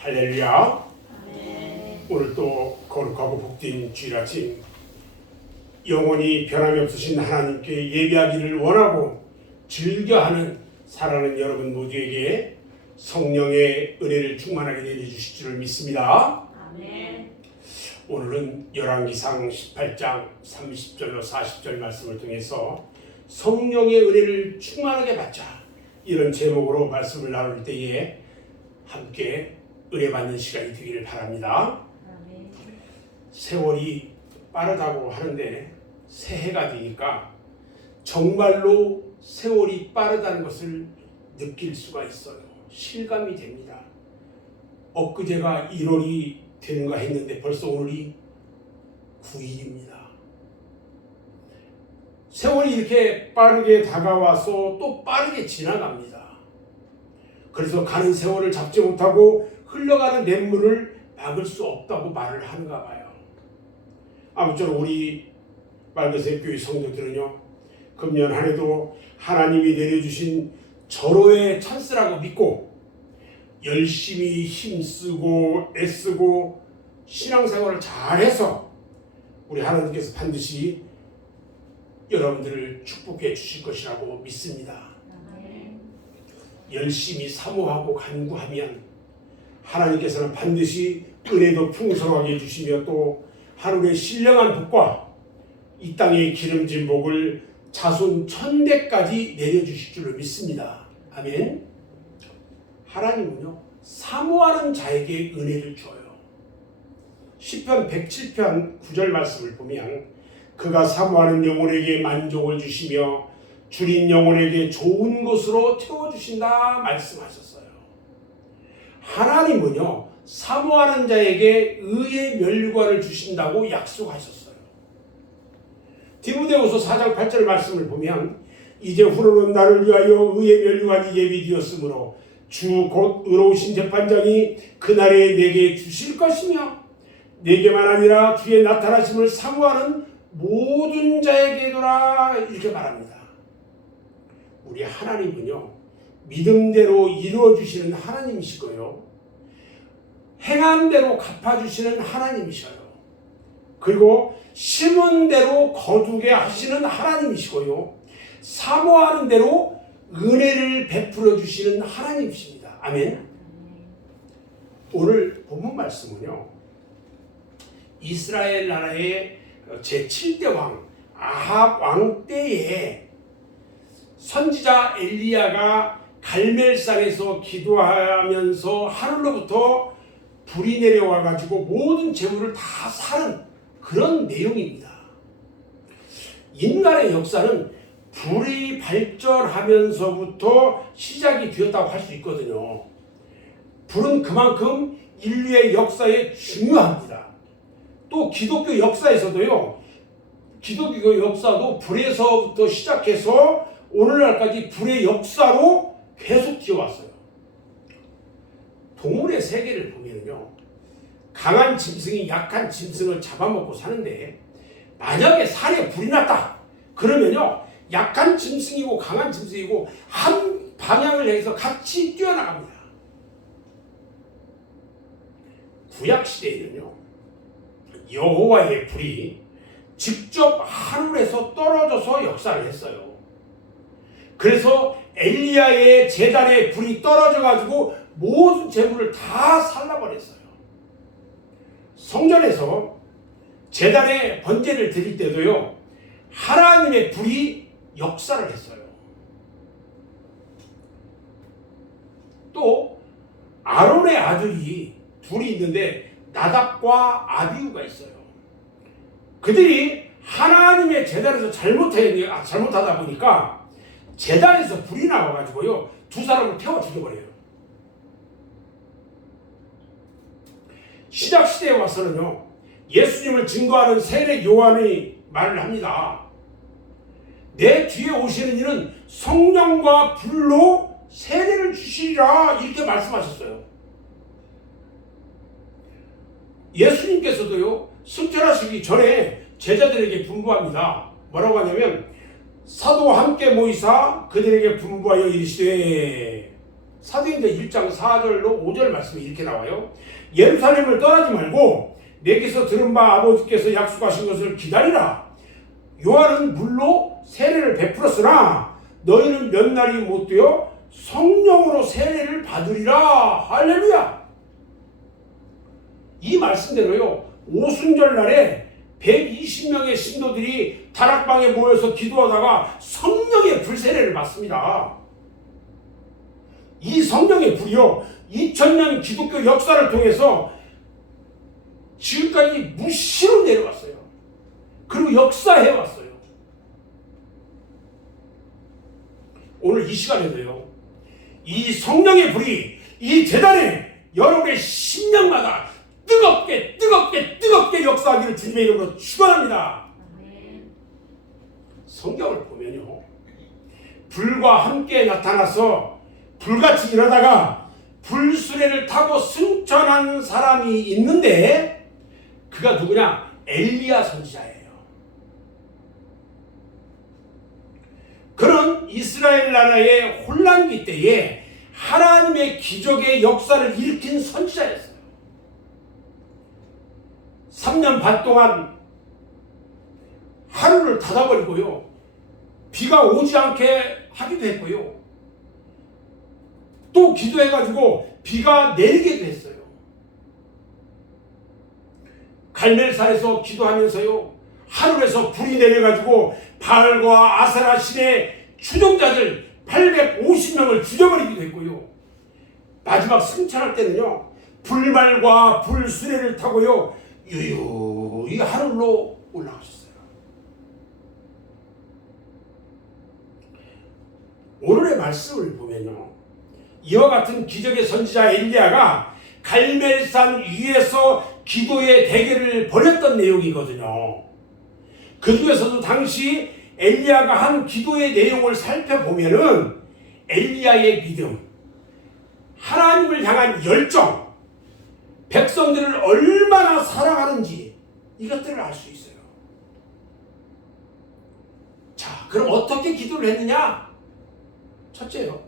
할렐루야. 네. 오늘 또 거룩하고 복된 주일 아침 영원히 변함이 없으신 하나님께 예배하기를 원하고 즐겨하는 사랑하는 여러분 모두에게 성령의 은혜를 충만하게 내려주실 줄을 믿습니다. 아멘. 오늘은 열왕기상 18장 30절로 40절 말씀을 통해서 성령의 은혜를 충만하게 받자, 이런 제목으로 말씀을 나눌 때에 함께 은혜 받는 시간이 되기를 바랍니다. 아멘. 세월이 빠르다고 하는데 새해가 되니까 정말로 세월이 빠르다는 것을 느낄 수가 있어요. 실감이 됩니다. 엊그제가 1월이 되는가 했는데 벌써 오늘이 9일입니다. 세월이 이렇게 빠르게 다가와서 또 빠르게 지나갑니다. 그래서 가는 세월을 잡지 못하고 흘러가는 냇물을 막을 수 없다고 말을 하는가 봐요. 아무쪼록 우리 말그새 교회 성도들은요, 금년 한 해도 하나님이 내려주신 절호의 찬스라고 믿고 열심히 힘쓰고 애쓰고 신앙생활을 잘해서 우리 하나님께서 반드시 여러분들을 축복해 주실 것이라고 믿습니다. 아멘. 열심히 사모하고 간구하면 하나님께서는 반드시 은혜도 풍성하게 해주시며 또 하늘의 신령한 복과 이 땅의 기름진 복을 자손 천대까지 내려주실 줄을 믿습니다. 아멘. 하나님은요, 사모하는 자에게 은혜를 줘요. 시편 107편 9절 말씀을 보면 그가 사모하는 영혼에게 만족을 주시며 줄인 영혼에게 좋은 것으로 채워주신다 말씀하셨어요. 하나님은요, 사모하는 자에게 의의 멸류관을 주신다고 약속하셨어요. 디모데후서 4장 8절 말씀을 보면 이제 후로는 나를 위하여 의의 멸류관이 예비되었으므로 주 곧 의로우신 재판장이 그날에 내게 주실 것이며 내게만 아니라 주의 나타나심을 사모하는 모든 자에게도라, 이렇게 말합니다. 우리 하나님은요, 믿음대로 이루어주시는 하나님이시고요, 행한 대로 갚아주시는 하나님이셔요. 그리고 심은 대로 거두게 하시는 하나님이시고요, 사모하는 대로 은혜를 베풀어 주시는 하나님이십니다. 아멘. 오늘 본문 말씀은요, 이스라엘 나라의 제7대 왕 아합 왕 때에 선지자 엘리야가 갈멜산에서 기도하면서 하늘로부터 불이 내려와 가지고 모든 재물을 다 사는 그런 내용입니다. 인간의 역사는 불이 발전하면서부터 시작이 되었다고 할 수 있거든요. 불은 그만큼 인류의 역사에 중요합니다. 또 기독교 역사에서도요, 기독교 역사도 불에서부터 시작해서 오늘날까지 불의 역사로 계속 기어왔어요. 동물의 세계를 보면요, 강한 짐승이 약한 짐승을 잡아먹고 사는데 만약에 산에 불이 났다 그러면요, 약한 짐승이고 강한 짐승이고 한 방향을 향해서 같이 뛰어나갑니다. 구약시대에는요, 여호와의 불이 직접 하늘에서 떨어져서 역사를 했어요. 그래서 엘리야의 제단에 불이 떨어져가지고 모든 재물을 다 살라버렸어요. 성전에서 제단에 번제를 드릴 때도요, 하나님의 불이 역사를 했어요. 또 아론의 아들이 둘이 있는데 나답과 아비후가 있어요. 그들이 하나님의 제단에서 잘못하다 보니까 제단에서 불이 나와가지고요, 두 사람을 태워 죽여버려요. 신약시대에 와서는요, 예수님을 증거하는 세례 요한이 말을 합니다. 내 뒤에 오시는 이는 성령과 불로 세례를 주시리라, 이렇게 말씀하셨어요. 예수님께서도요, 승천하시기 전에 제자들에게 분부합니다. 뭐라고 하냐면 사도와 함께 모이사 그들에게 분부하여 이르시되 사도행전 1장 4절로 5절 말씀이 이렇게 나와요. 예루살렘을 떠나지 말고 내게서 들은 바 아버지께서 약속하신 것을 기다리라. 요한은 물로 세례를 베풀었으나 너희는 몇 날이 못 되어 성령으로 세례를 받으리라. 할렐루야. 이 말씀대로요, 오순절 날에 120명의 신도들이 다락방에 모여서 기도하다가 성령의 불세례를 받습니다. 이 성령의 불이요, 2000년 기독교 역사를 통해서 지금까지 무시로 내려왔어요. 그리고 역사해왔어요. 오늘 이 시간에도요, 이 성령의 불이 이 재단에 여러분의 심령마다 뜨겁게 역사하기를 주님의 이름으로 축원합니다. 성경을 보면요, 불과 함께 나타나서 불같이 일하다가 불수레를 타고 승천한 사람이 있는데 그가 누구냐? 엘리야 선지자예요. 그런 이스라엘 나라의 혼란기 때에 하나님의 기적의 역사를 일으킨 선지자였어요. 3년 반 동안 하루를 닫아버리고요, 비가 오지 않게 하기도 했고요, 또 기도해가지고 비가 내리게도 했어요. 갈멜산에서 기도하면서요, 하늘에서 불이 내려가지고 바알과 아세라 신의 추종자들 850명을 죽여버리기도 했고요, 마지막 승천할 때는요, 불말과 불수레를 타고요 유유히 하늘로 올라가셨어요. 오늘의 말씀을 보면요, 이와 같은 기적의 선지자 엘리야가 갈멜산 위에서 기도의 대결을 벌였던 내용이거든요. 그 중에서도 당시 엘리야가 한 기도의 내용을 살펴보면은 엘리야의 믿음, 하나님을 향한 열정, 백성들을 얼마나 사랑하는지 이것들을 알 수 있어요. 자, 그럼 어떻게 기도를 했느냐? 첫째요,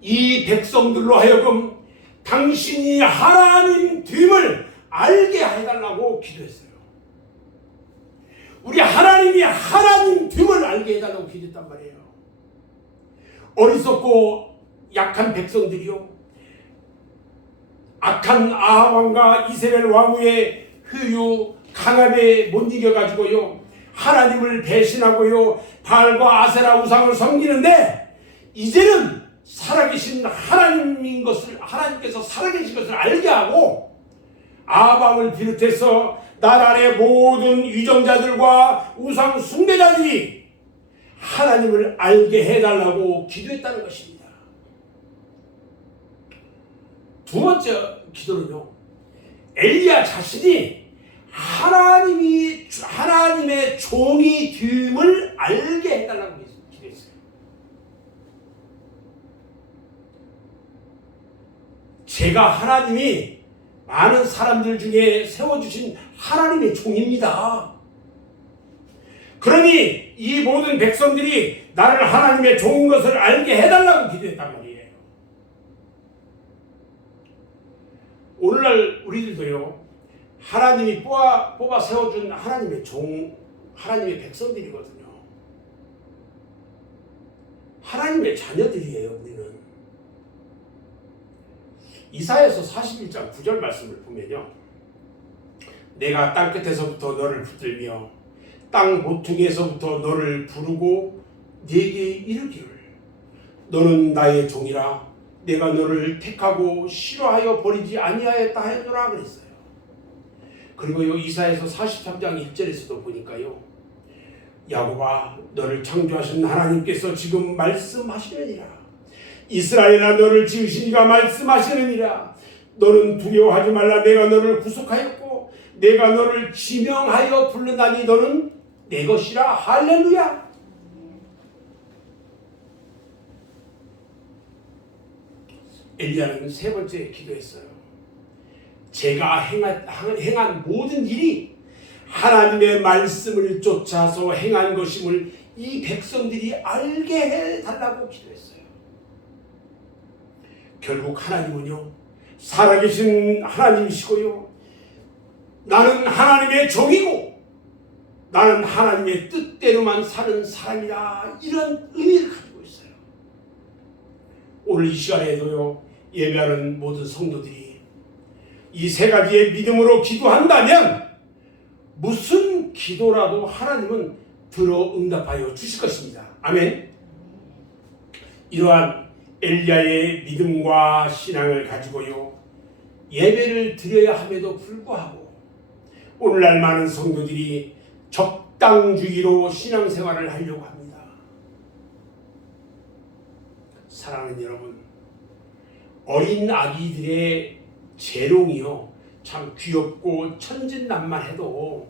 이 백성들로 하여금 당신이 하나님 됨을 알게 해달라고 기도했어요. 우리 하나님이 하나님 됨을 알게 해달라고 기도했단 말이에요. 어리석고 약한 백성들이요, 악한 아합 왕과 이세벨 왕후의 효유 강압에 못 이겨가지고요, 하나님을 배신하고요, 바알과 아세라 우상을 섬기는데, 이제는 살아계신 하나님인 것을, 하나님께서 살아계신 것을 알게 하고 아합 왕을 비롯해서 나라의 모든 위정자들과 우상 숭배자들이 하나님을 알게 해달라고 기도했다는 것입니다. 두 번째 기도는요, 엘리야 자신이 하나님의 종이 됨을 알게 해달라고 기도했어요. 제가 하나님이 많은 사람들 중에 세워주신 하나님의 종입니다. 그러니 이 모든 백성들이 나를 하나님의 종인 것을 알게 해달라고 기도했단 말이에요. 오늘날 우리들도요, 하나님이 뽑아 세워준 하나님의 종, 하나님의 백성들이거든요. 하나님의 자녀들이에요, 우리는. 이사야서 41장 9절 말씀을 보면요, 내가 땅끝에서부터 너를 붙들며 땅 모퉁이에서부터 너를 부르고 네게 이르기를 너는 나의 종이라 내가 너를 택하고 싫어하여 버리지 아니하였다 하였노라 그랬어요. 그리고 이사야서 43장 1절에서도 보니까요, 야곱아 너를 창조하신 하나님께서 지금 말씀하시느니라. 이스라엘아 너를 지으신 이가 말씀하시느니라. 너는 두려워하지 말라. 내가 너를 구속하였고 내가 너를 지명하여 부르다니 너는 내 것이라. 할렐루야. 엘리야는 세 번째 기도했어요. 제가 행한 모든 일이 하나님의 말씀을 쫓아서 행한 것임을 이 백성들이 알게 해달라고 기도했어요. 결국 하나님은요, 살아계신 하나님이시고요, 나는 하나님의 종이고 나는 하나님의 뜻대로만 사는 사람이다, 이런 의미를 가지고 있어요. 오늘 이 시간에도요, 예배하는 모든 성도들이 이 세 가지의 믿음으로 기도한다면 무슨 기도라도 하나님은 들어 응답하여 주실 것입니다. 아멘. 이러한 엘리야의 믿음과 신앙을 가지고요, 예배를 드려야 함에도 불구하고 오늘날 많은 성도들이 적당주의로 신앙생활을 하려고 합니다. 사랑하는 여러분, 어린 아기들의 재롱이요, 참 귀엽고 천진난만해도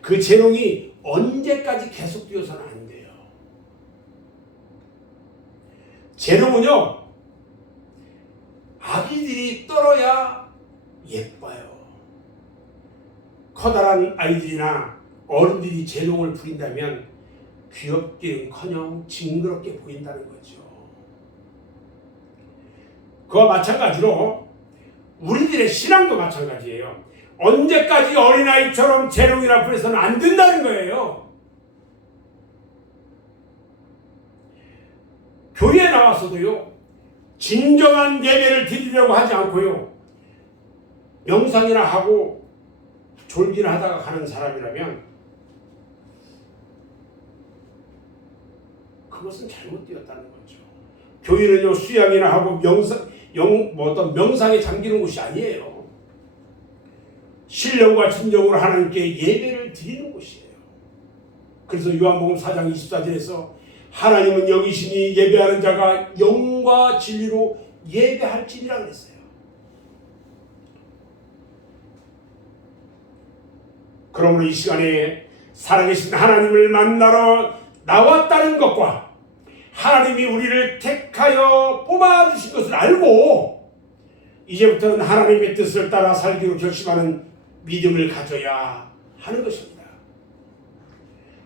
그 재롱이 언제까지 계속되어서는 안 돼요. 재롱은요, 아기들이 떨어야 예뻐요. 커다란 아이들이나 어른들이 재롱을 부린다면 귀엽기는커녕 징그럽게 보인다는 거죠. 그와 마찬가지로 우리들의 신앙도 마찬가지예요. 언제까지 어린아이처럼 재롱이라 부려서는 안 된다는 거예요. 교회에 나와서도요, 진정한 예배를 드리려고 하지 않고요, 명상이나 하고 졸기나 하다가 가는 사람이라면 그것은 잘못되었다는 거죠. 교회는요, 수양이나 하고 어떤 명상에 잠기는 곳이 아니에요. 신령과 진정으로 하나님께 예배를 드리는 곳이에요. 그래서 요한복음 4장 24절에서 하나님은 영이시니 예배하는 자가 영과 진리로 예배할지니라 그랬어요. 그러므로 이 시간에 살아계신 하나님을 만나러 나왔다는 것과 하나님이 우리를 택하여 뽑아주신 것을 알고 이제부터는 하나님의 뜻을 따라 살기로 결심하는 믿음을 가져야 하는 것입니다.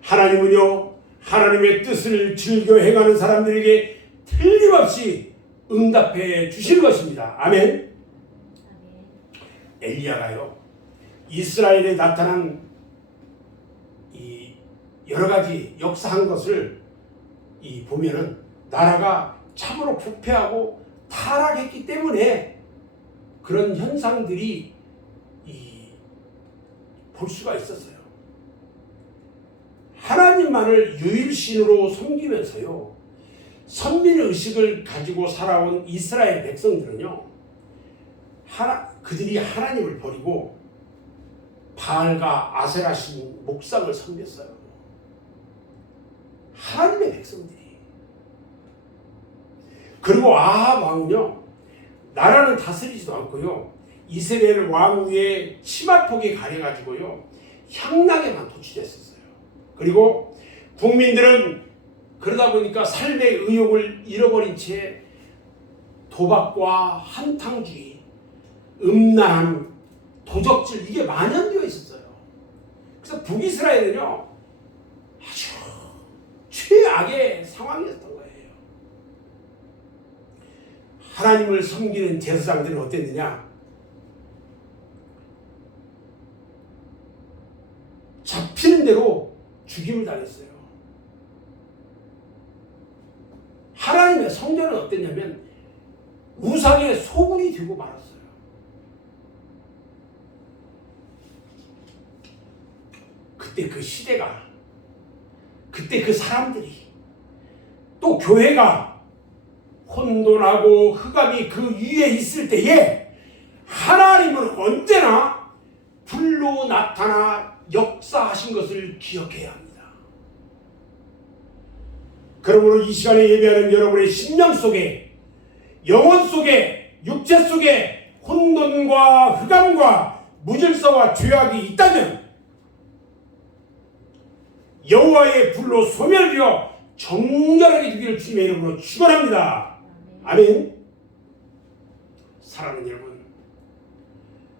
하나님은요, 하나님의 뜻을 즐겨 행하는 사람들에게 틀림없이 응답해 주실 것입니다. 아멘. 엘리야가요, 이스라엘에 나타난 이 여러 가지 역사한 것을 보면은 나라가 참으로 부패하고 타락했기 때문에 그런 현상들이 볼 수가 있었어요. 하나님만을 유일신으로 섬기면서요, 선민의식을 가지고 살아온 이스라엘 백성들은요, 그들이 하나님을 버리고 바알과 아세라신 목상을 섬겼어요. 하나님의 백성들이. 그리고 아합 왕은요, 나라는 다스리지도 않고요, 이스라엘 왕 위에 치마폭이 가려가지고요, 향락에만 도취됐었어요. 그리고 국민들은 그러다 보니까 삶의 의욕을 잃어버린 채 도박과 한탕주의, 음란함, 도적질, 이게 만연되어 있었어요. 그래서 북이스라엘은요, 아주 최악의 상황이었던 거예요. 하나님을 섬기는 제사장들은 어땠느냐? 잡히는 대로 죽임을 당했어요. 하나님의 성전은 어땠냐면 우상의 소굴이 되고 말았어요. 그때 그 시대가, 그때 그 사람들이, 또 교회가 혼돈하고 흑암이 그 위에 있을 때에 하나님은 언제나 불로 나타나 역사하신 것을 기억해야 합니다. 그러므로 이 시간에 예배하는 여러분의 심령 속에, 영혼 속에, 육체 속에 혼돈과 흑암과 무질서와 죄악이 있다면 여호와의 불로 소멸되어 정결하게 되기를 주님의 이름으로 축원합니다. 아멘. 사랑하는 여러분,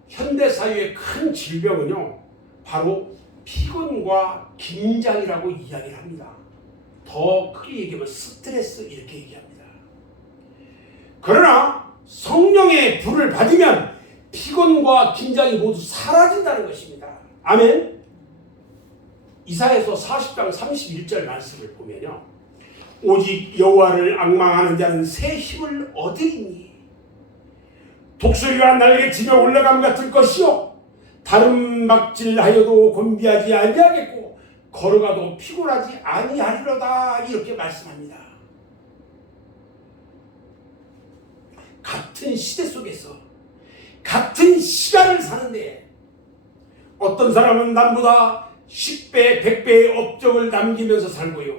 현대사회의 큰 질병은요, 바로 피곤과 긴장이라고 이야기를 합니다. 더 크게 얘기하면 스트레스, 이렇게 얘기합니다. 그러나 성령의 불을 받으면 피곤과 긴장이 모두 사라진다는 것입니다. 아멘. 이사야서 40장 31절 말씀을 보면요, 오직 여호와를 앙망하는 자는 새 힘을 얻으리니 독수리가 날개치며 올라감 같을 것이요 다른 막질하여도 곤비하지 아니하겠고 걸어가도 피곤하지 아니하리로다. 이렇게 말씀합니다. 같은 시대 속에서 같은 시간을 사는데 어떤 사람은 남보다 10배, 100배의 업적을 남기면서 살고요,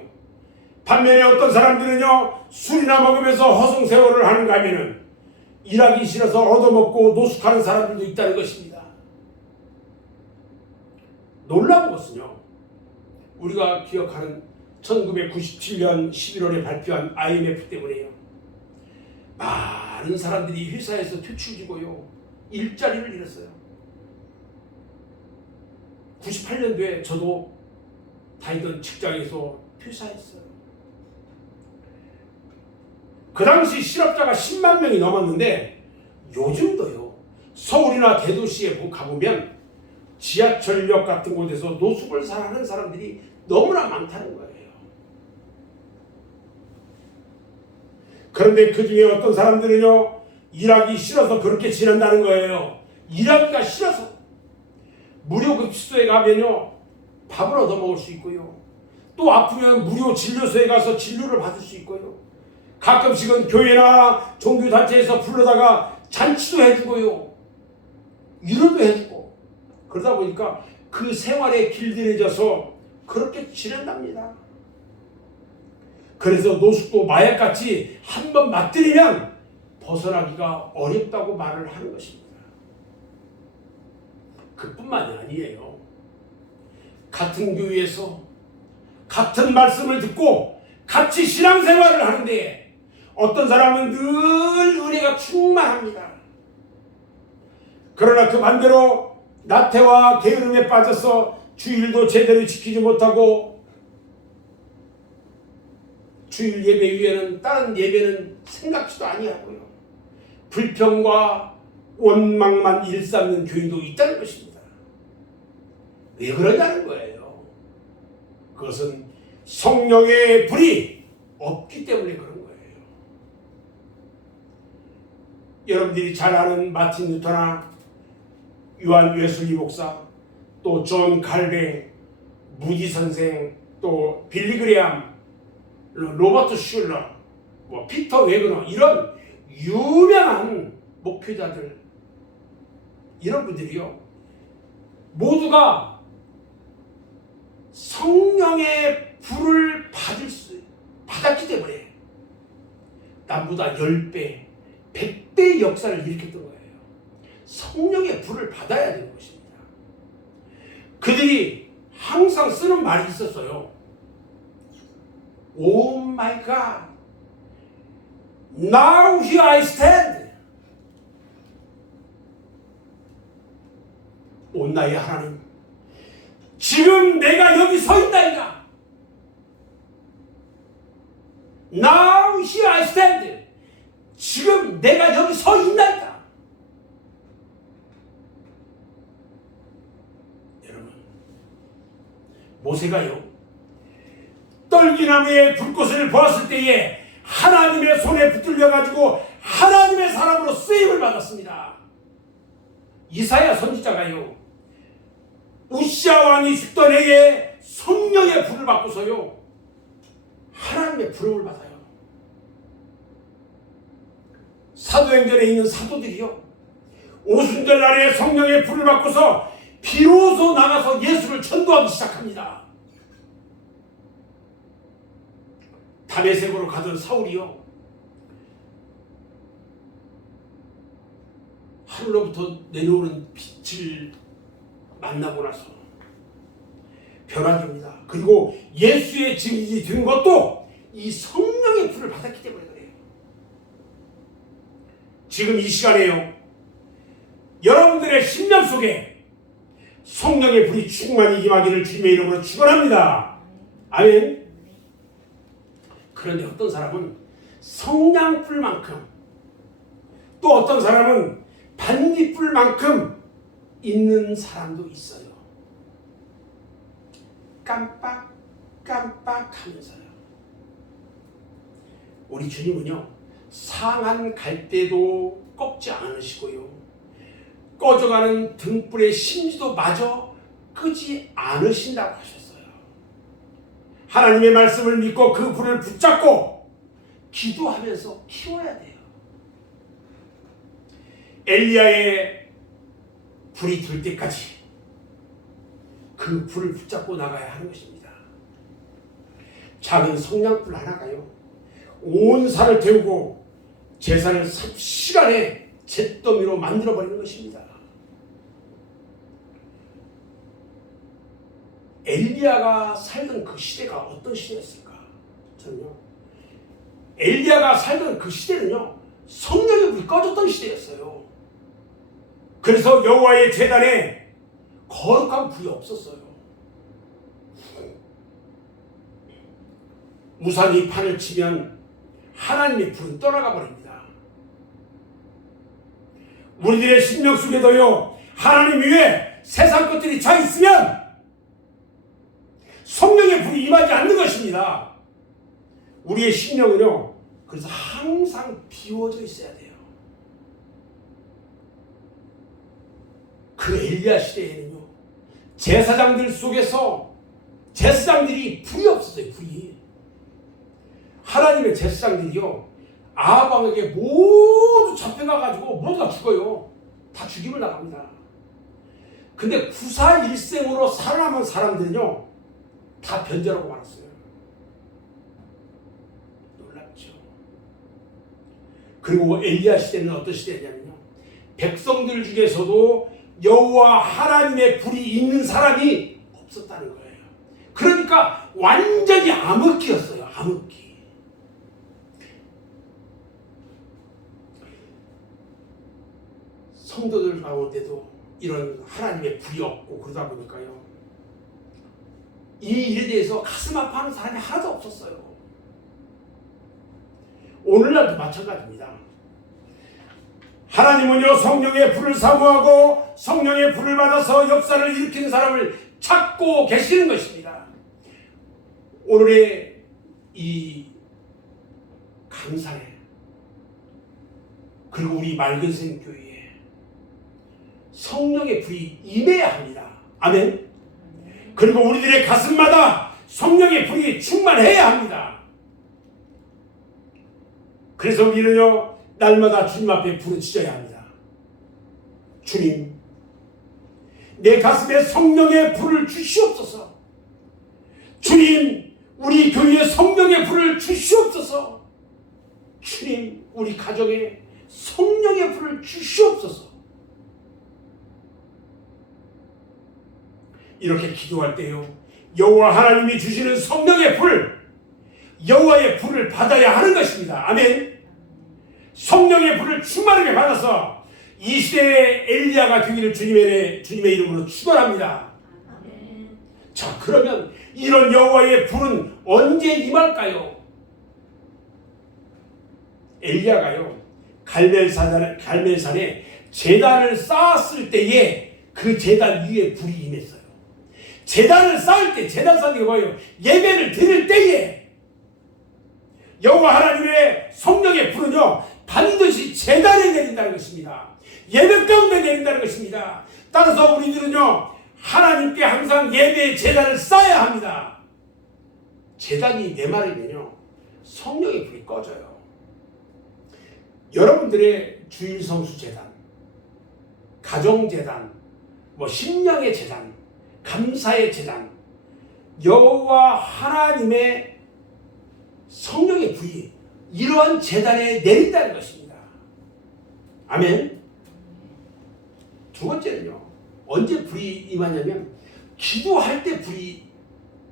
반면에 어떤 사람들은요 술이나 먹으면서 허송세월을 하는가 하면은 일하기 싫어서 얻어먹고 노숙하는 사람들도 있다는 것입니다. 놀라운 것은요, 우리가 기억하는 1997년 11월에 발표한 IMF 때문에요. 많은 사람들이 회사에서 퇴출되고요, 일자리를 잃었어요. 98년도에 저도 다니던 직장에서 퇴사했어요. 그 당시 실업자가 10만 명이 넘었는데 요즘도요 서울이나 대도시에 가보면 지하철역 같은 곳에서 노숙을 하는 사람들이 너무나 많다는 거예요. 그런데 그 중에 어떤 사람들은요 일하기 싫어서 그렇게 지낸다는 거예요. 일하기가 싫어서. 무료급식소에 가면요 밥을 얻어먹을 수 있고요, 또 아프면 무료 진료소에 가서 진료를 받을 수 있고요, 가끔씩은 교회나 종교단체에서 불러다가 잔치도 해주고요, 위로도 해주고, 그러다 보니까 그 생활에 길들여져서 그렇게 지낸답니다. 그래서 노숙도 마약같이 한번 맞들이면 벗어나기가 어렵다고 말을 하는 것입니다. 그뿐만이 아니에요. 같은 교회에서 같은 말씀을 듣고 같이 신앙생활을 하는데 어떤 사람은 늘 은혜가 충만합니다. 그러나 그 반대로 나태와 게으름에 빠져서 주일도 제대로 지키지 못하고 주일 예배 위에는 다른 예배는 생각지도 아니하고요, 불평과 원망만 일삼는 교인도 있다는 것입니다. 왜 그러냐는 거예요. 그것은 성령의 불이 없기 때문에 그런 거예요. 여러분들이 잘 아는 마틴 루터나 요한 웨슬리 목사, 또 존 칼뱅, 무디 선생, 또 빌리 그레암, 로버트 슐러, 피터 웨그너, 이런 유명한 목회자들, 이런 분들이요 모두가 성령의 불을 받았기 때문에 남보다 10배, 100배의 역사를 일으켰던 거예요. 성령의 불을 받아야 되는 것입니다. 그들이 항상 쓰는 말이 있었어요. Oh my God, now here I stand. 오 나의 하나님, 지금 내가 여기 서 있나이다. Now here I stand. 지금 내가 여기 서 있나이다. 여러분, 모세가요 떨기나무의 불꽃을 보았을 때에 하나님의 손에 붙들려 가지고 하나님의 사람으로 쓰임을 받았습니다. 이사야 선지자가요 우시아 왕이 죽던 해에 성령의 불을 받고서요 하나님의 부름을 받아요. 사도행전에 있는 사도들이요 오순절 날에 성령의 불을 받고서 비로소 나가서 예수를 전도하기 시작합니다. 다메섹으로 가던 사울이요 하늘로부터 내려오는 빛을 만나고 나서 변화됩니다. 그리고 예수의 증인이 된 것도 이 성령의 불을 받았기 때문에 그래요. 지금 이 시간에요 여러분들의 심령 속에 성령의 불이 충만히 임하기를 주님의 이름으로 축원합니다. 아멘. 그런데 어떤 사람은 성냥불만큼 또 어떤 사람은 반딧불만큼 있는 사람도 있어요. 깜빡하면서요. 우리 주님은요, 상한 갈대도 꺾지 않으시고요, 꺼져가는 등불의 심지도 마저 끄지 않으신다고 하셨어요. 하나님의 말씀을 믿고 그 불을 붙잡고 기도하면서 키워야 돼요. 엘리야의 불이 들 때까지 그 불을 붙잡고 나가야 하는 것입니다. 작은 성냥불 하나가요, 온 산을 태우고 제산을 3시간에 잿더미로 만들어버리는 것입니다. 엘리야가 살던 그 시대가 어떤 시대였을까? 저는요, 엘리야가 살던 그 시대는요, 성령의 불이 꺼졌던 시대였어요. 그래서 여호와의 제단에 거룩한 불이 없었어요. 무상히 판을 치면 하나님의 불은 떠나가 버립니다. 우리들의 심령 속에도요, 하나님 위에 세상 것들이 차 있으면 성령의 불이 임하지 않는 것입니다. 우리의 심령은요, 그래서 항상 비워져 있어야 돼요. 그 엘리야 시대에는요, 제사장들 속에서 제사장들이 불이 없었어요. 불이. 하나님의 제사장들이요, 아합왕에게 모두 잡혀가가지고 모두가 죽어요. 다 죽임을 나갑니다. 근데 구사일생으로 살아남은 사람들은요, 다 변절하고 말았어요. 놀랍죠. 그리고 엘리야 시대는 어떤 시대냐면요, 백성들 중에서도 여호와 하나님의 불이 있는 사람이 없었다는 거예요. 그러니까 완전히 암흑기였어요. 암흑기. 성도들 가운데도 이런 하나님의 불이 없고 그러다 보니까요, 이 일에 대해서 가슴 아파하는 사람이 하나도 없었어요. 오늘날도 마찬가지입니다. 하나님은요, 성령의 불을 사모하고 성령의 불을 받아서 역사를 일으키는 사람을 찾고 계시는 것입니다. 오늘의 이 강산에, 그리고 우리 맑은생 교회에 성령의 불이 임해야 합니다. 아멘. 그리고 우리들의 가슴마다 성령의 불이 충만해야 합니다. 그래서 우리는요, 날마다 주님 앞에 부르짖어야 합니다. 주님, 내 가슴에 성령의 불을 주시옵소서. 주님, 우리 교회에 성령의 불을 주시옵소서. 주님, 우리 가정에 성령의 불을 주시옵소서. 이렇게 기도할 때요, 여호와 하나님이 주시는 성령의 불, 여호와의 불을 받아야 하는 것입니다. 아멘. 성령의 불을 충만하게 받아서 이 시대에 엘리야가 되기를 주님의 이름으로 축원합니다. 자, 그러면 이런 여호와의 불은 언제 임할까요? 엘리야가요, 갈멜산에 제단을 쌓았을 때에 그 제단 위에 불이 임했어요. 제단을 쌓을 때, 제단 쌓는 게 뭐예요? 예배를 드릴 때에 여호와 하나님의 성령의 불은요, 반드시 제단에 내린다는 것입니다. 예배 가운데 내린다는 것입니다. 따라서 우리들은요, 하나님께 항상 예배의 제단을 쌓아야 합니다. 제단이 메마르면요, 성령의 불이 꺼져요. 여러분들의 주일성수 제단, 가정제단, 심령의 제단, 감사의 제단, 여호와 하나님의 성령의 불이 이러한 제단에 내린다는 것입니다. 아멘. 두 번째는요, 언제 불이 임하냐면 기도할 때 불이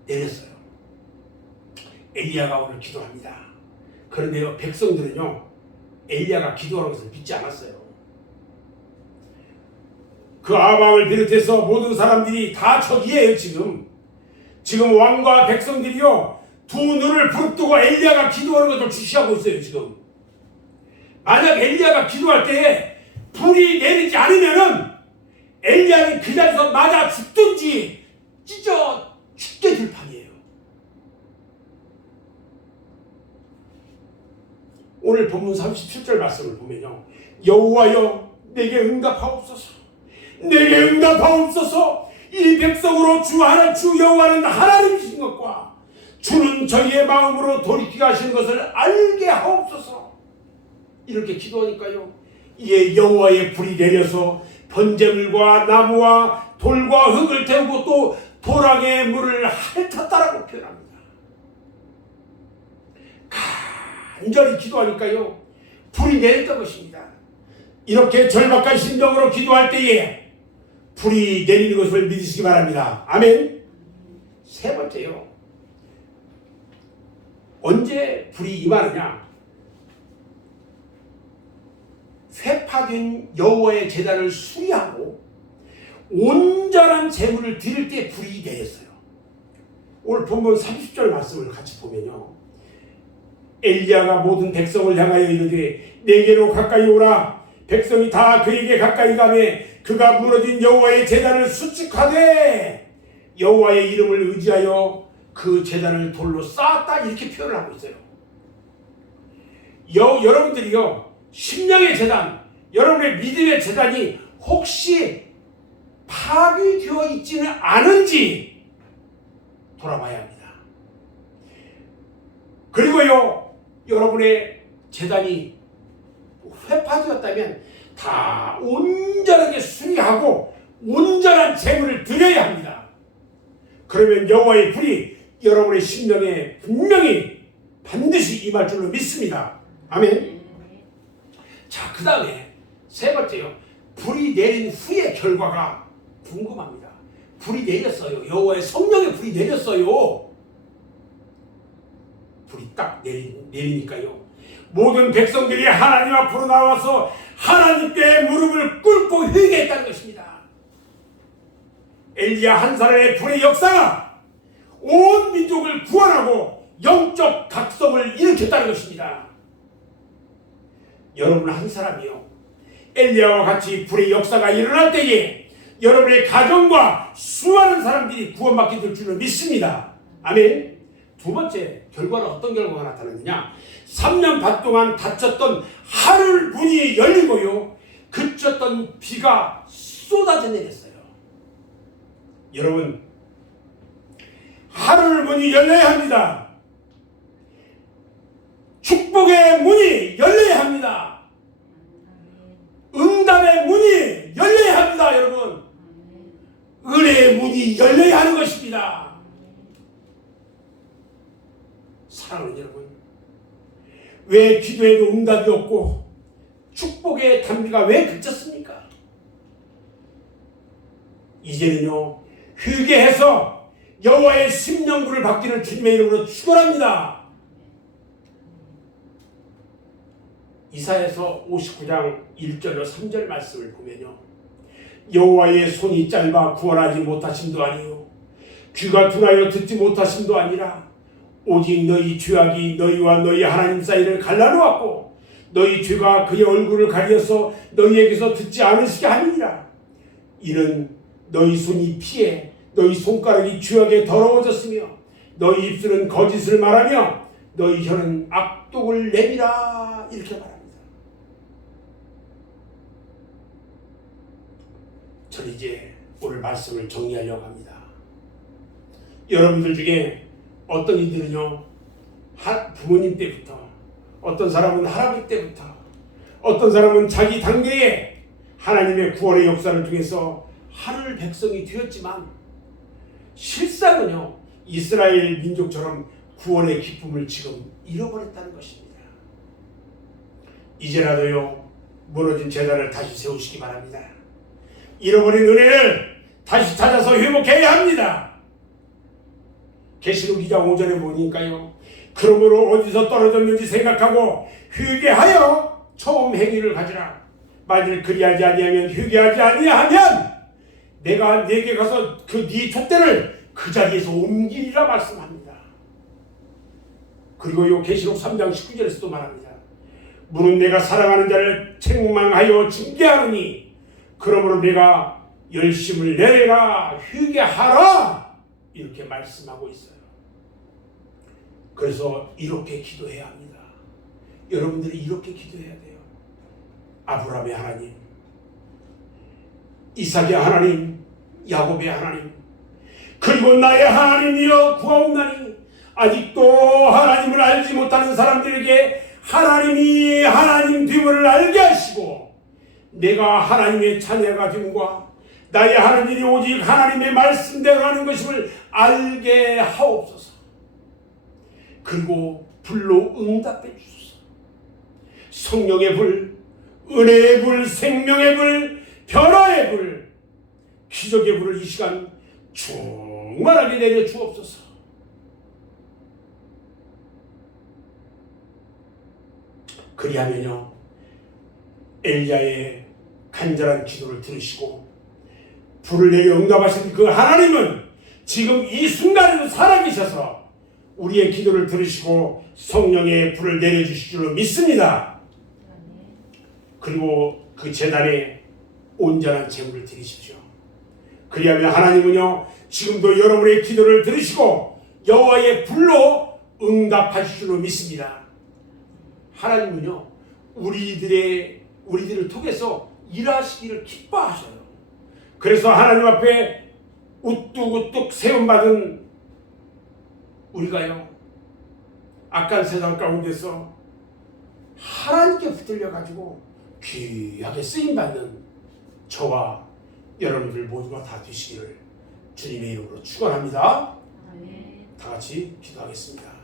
내렸어요. 엘리야가 오늘 기도합니다. 그런데요, 백성들은요, 엘리야가 기도하는 것을 믿지 않았어요. 그 아방을 비롯해서 모든 사람들이 다 저기에요. 지금 왕과 백성들이요, 두 눈을 부릅뜨고 엘리야가 기도하는 것을 주시하고 있어요. 지금 만약 엘리야가 기도할 때에 불이 내리지 않으면은 엘리야는 그 자리에서 맞아 죽든지 찢어 죽게 될 판이에요. 오늘 본문 37절 말씀을 보면요, 여호와여 내게 응답하옵소서, 내게 응답하옵소서. 이 백성으로 주 여호와는 하나님이신 것과 주는 저희의 마음으로 돌이키게 하시는 것을 알게 하옵소서. 이렇게 기도하니까요, 이에 여호와의 불이 내려서 번제물과 나무와 돌과 흙을 태우고 또 도랑의 물을 핥았다라고 표현합니다. 간절히 기도하니까요, 불이 내렸던 것입니다. 이렇게 절박한 심정으로 기도할 때에 불이 내리는 것을 믿으시기 바랍니다. 아멘. 세 번째요, 언제 불이 임하느냐? 회파된 여호와의 제단을 수리하고 온전한 제물을 드릴 때 불이 내렸어요. 오늘 본문 30절 말씀을 같이 보면요, 엘리야가 모든 백성을 향하여 이르되 내게로 가까이 오라. 백성이 다 그에게 가까이 가매 그가 무너진 여호와의 제단을 수축하되 여호와의 이름을 의지하여 그 제단을 돌로 쌓았다, 이렇게 표현을 하고 있어요. 여러분들이요, 심령의 제단, 여러분의 믿음의 제단이 혹시 파괴되어 있지는 않은지 돌아봐야 합니다. 그리고요, 여러분의 제단이 회파되었다면 다 온전하게 수리하고 온전한 제물을 드려야 합니다. 그러면 여호와의 불이 여러분의 심령에 분명히 반드시 임할 줄로 믿습니다. 아멘. 자, 그 다음에 세 번째요, 불이 내린 후의 결과가 궁금합니다. 불이 내렸어요. 여호와의 성령의 불이 내렸어요. 불이 딱 내리니까요, 모든 백성들이 하나님 앞으로 나와서 하나님께 무릎을 꿇고 회개했다는 것입니다. 엘리야 한 사람의 불의 역사가 온 민족을 구원하고 영적 각성을 일으켰다는 것입니다. 여러분 한 사람이요, 엘리야와 같이 불의 역사가 일어날 때에 여러분의 가정과 수많은 사람들이 구원받게 될 줄을 믿습니다. 아멘. 두 번째 결과는 어떤 결과가 나타났느냐? 3년 반 동안 닫혔던 하늘 문이 열리고요, 그쳤던 비가 쏟아져 내렸어요. 여러분, 하늘 문이 열려야 합니다. 축복의 문이 열려야 합니다. 응답의 문이 열려야 합니다. 여러분, 은혜의 문이 열려야 하는 것입니다. 사랑하는 여러분, 왜 기도해도 응답이 없고 축복의 단비가 왜 그쳤습니까? 이제는요, 회개해서 여호와의 심령불을 받기를 주님의 이름으로 축원합니다. 이사야서 59장 1절로 3절 말씀을 보면요, 여호와의 손이 짧아 구원하지 못하심도 아니요 귀가 둔하여 듣지 못하심도 아니라 오직 너희 죄악이 너희와 너희 하나님 사이를 갈라놓았고 너희 죄가 그의 얼굴을 가려서 너희에게서 듣지 않으시게 하느니라. 이는 너희 손이 피해 너희 손가락이 죄악에 더러워졌으며 너희 입술은 거짓을 말하며 너희 혀는 악독을 내밀라, 이렇게 말합니다. 저는 이제 오늘 말씀을 정리하려고 합니다. 여러분들 중에 어떤 이들은요, 부모님 때부터, 어떤 사람은 할아버지 때부터, 어떤 사람은 자기 단계에 하나님의 구원의 역사를 통해서 하늘 백성이 되었지만 실상은요, 이스라엘 민족처럼 구원의 기쁨을 지금 잃어버렸다는 것입니다. 이제라도요, 무너진 제단을 다시 세우시기 바랍니다. 잃어버린 은혜를 다시 찾아서 회복해야 합니다. 계시록 2장 5절에 보니까요, 그러므로 어디서 떨어졌는지 생각하고 회개하여 처음 행위를 가지라. 만일 그리하지 아니하면, 회개하지 아니하면 내가 네게 가서 그 네 촛대를 그 자리에서 옮기리라 말씀합니다. 그리고 요 계시록 3장 19절에서도 말합니다. 물은 내가 사랑하는 자를 책망하여 징계하느니 그러므로 내가 열심을 내라 휴게하라 이렇게 말씀하고 있어요. 그래서 이렇게 기도해야 합니다. 여러분들이 이렇게 기도해야 돼요. 아브라함의 하나님, 이삭의 하나님, 야곱의 하나님, 그리고 나의 하나님이여 구하옵나니 아직도 하나님을 알지 못하는 사람들에게 하나님이 하나님 됨을 알게 하시고 내가 하나님의 자녀가 됨과 나의 하나님이 오직 하나님의 말씀대로 하는 것임을 알게 하옵소서. 그리고 불로 응답해 주소서. 성령의 불, 은혜의 불, 생명의 불, 변화의 불, 기적의 불을 이 시간 충만하게 내려 주옵소서. 그리하면요 엘리야의 간절한 기도를 들으시고 불을 내려 응답하신 그 하나님은 지금 이 순간에도 살아계셔서 우리의 기도를 들으시고 성령의 불을 내려주실 줄로 믿습니다. 그리고 그 제단에 온전한 제물을 드리십시오. 그리하면 하나님은요 지금도 여러분의 기도를 들으시고 여호와의 불로 응답하실 줄로 믿습니다. 하나님은요 우리들을 통해서 일하시기를 기뻐하셔요. 그래서 하나님 앞에 우뚝우뚝 세움받은 우리가요 악한 세상 가운데서 하나님께 붙들려 가지고 귀하게 쓰임받는 저와 여러분들 모두가 다 되시기를 주님의 이름으로 축원합니다. 다 같이 기도하겠습니다.